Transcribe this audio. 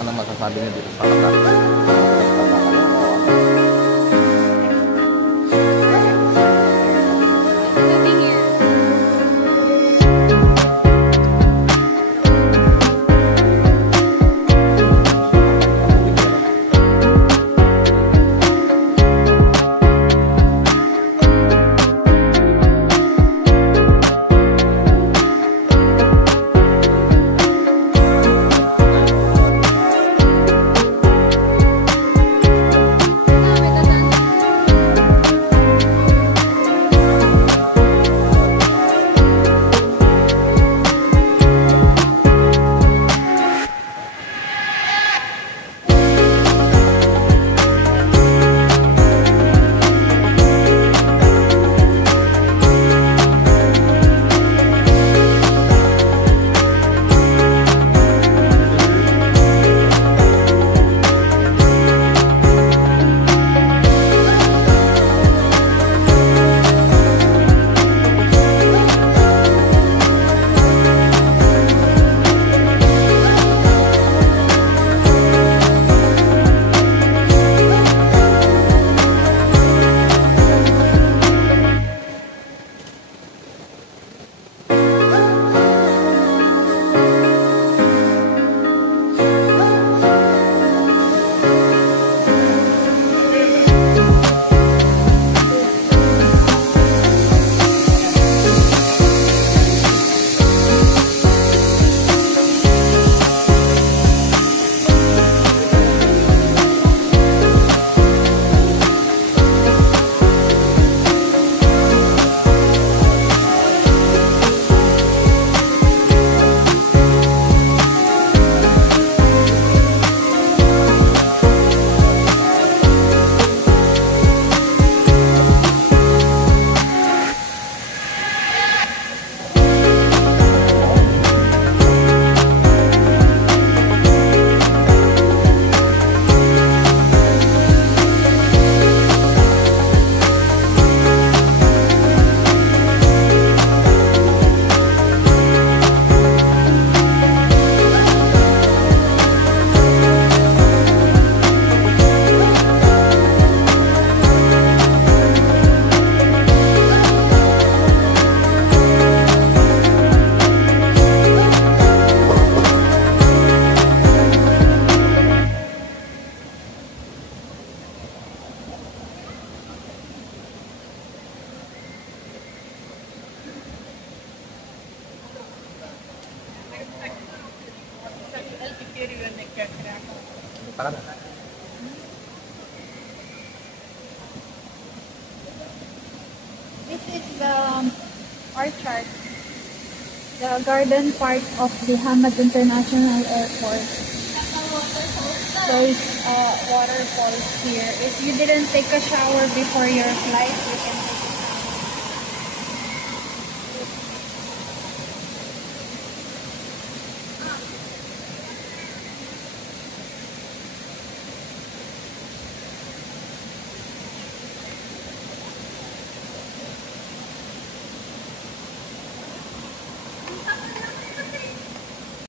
Ano masasabi niyo dito sa lakas? Nagtatanong o ano? It's good to hear. Parang This is the orchard, the garden part of the Hamad International Airport. So it's waterfalls here. If you didn't take a shower before your flight, you can